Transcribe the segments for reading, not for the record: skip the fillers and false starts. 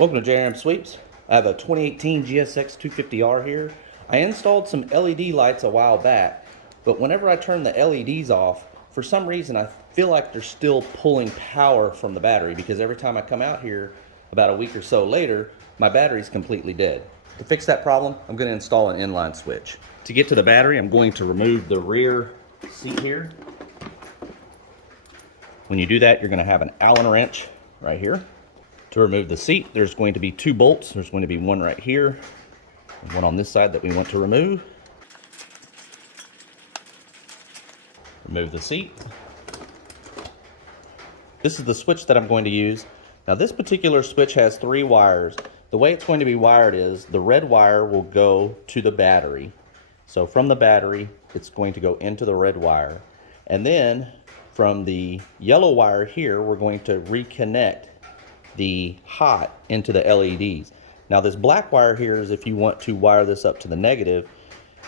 Welcome to JRMSweeps. I have a 2018 GSX250R here. I installed some LED lights a while back, but whenever I turn the LEDs off, for some reason I feel like they're still pulling power from the battery, because every time I come out here about a week or so later, my battery's completely dead. To fix that problem, I'm going to install an inline switch. To get to the battery, I'm going to remove the rear seat here. When you do that, you're going to have an Allen wrench right here. To remove the seat, there's going to be two bolts. There's going to be one right here and one on this side that we want to remove. Remove the seat. This is the switch that I'm going to use. Now this particular switch has 3 wires. The way it's going to be wired is the red wire will go to the battery. So from the battery, it's going to go into the red wire. And then from the yellow wire here, we're going to reconnect the hot into the LEDs. Now this black wire here is if you want to wire this up to the negative,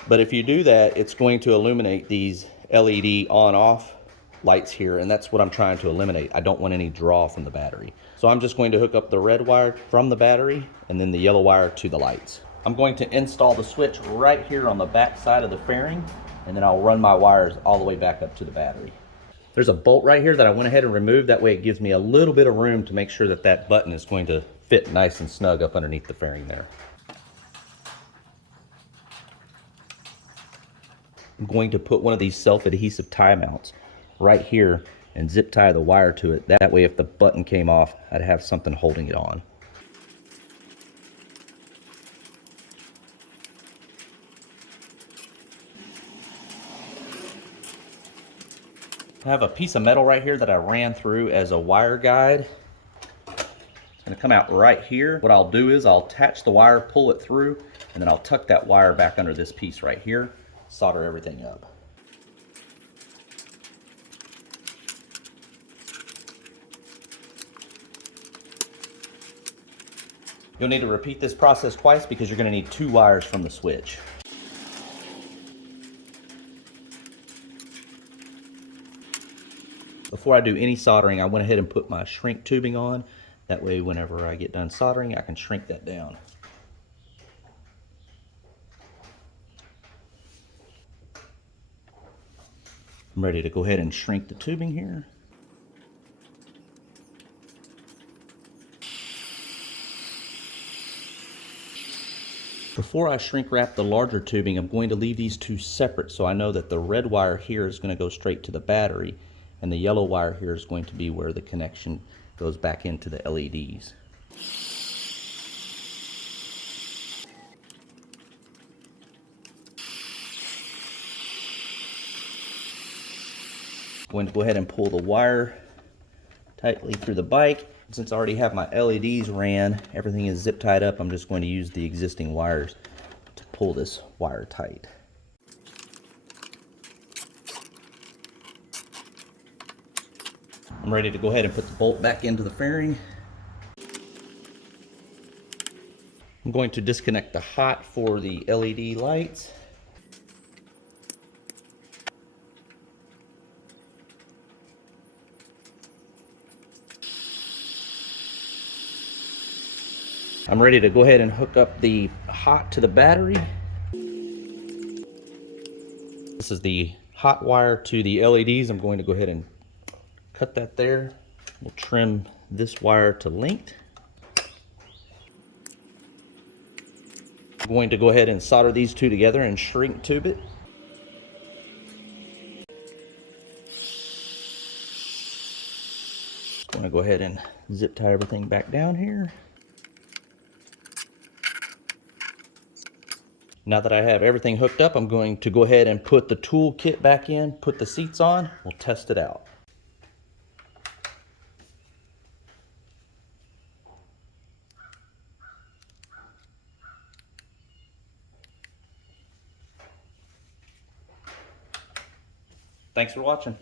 but if you do that, it's going to illuminate these LED on-off lights here, and that's what I'm trying to eliminate. I don't want any draw from the battery. So I'm just going to hook up the red wire from the battery and then the yellow wire to the lights. I'm going to install the switch right here on the back side of the fairing, and then I'll run my wires all the way back up to the battery. There's a bolt right here that I went ahead and removed. That way it gives me a little bit of room to make sure that that button is going to fit nice and snug up underneath the fairing there. I'm going to put one of these self-adhesive tie mounts right here and zip tie the wire to it. That way if the button came off, I'd have something holding it on. I have a piece of metal right here that I ran through as a wire guide. It's going to come out right here. What I'll do is I'll attach the wire, pull it through, and then I'll tuck that wire back under this piece right here, solder everything up. You'll need to repeat this process twice because you're going to need 2 wires from the switch. Before I do any soldering, I went ahead and put my shrink tubing on. That way, whenever I get done soldering, I can shrink that down. I'm ready to go ahead and shrink the tubing here. Before I shrink wrap the larger tubing, I'm going to leave these 2 separate so I know that the red wire here is going to go straight to the battery, and the yellow wire here is going to be where the connection goes back into the LEDs. I'm going to go ahead and pull the wire tightly through the bike. Since I already have my LEDs ran, everything is zip tied up, I'm just going to use the existing wires to pull this wire tight. I'm ready to go ahead and put the bolt back into the fairing. I'm going to disconnect the hot for the LED lights. I'm ready to go ahead and hook up the hot to the battery. This is the hot wire to the LEDs. I'm going to go ahead and cut that there. We'll trim this wire to length. I'm going to go ahead and solder these 2 together and shrink tube it. Just going to go ahead and zip tie everything back down here. Now that I have everything hooked up, I'm going to go ahead and put the tool kit back in, put the seats on. We'll test it out. Thanks for watching.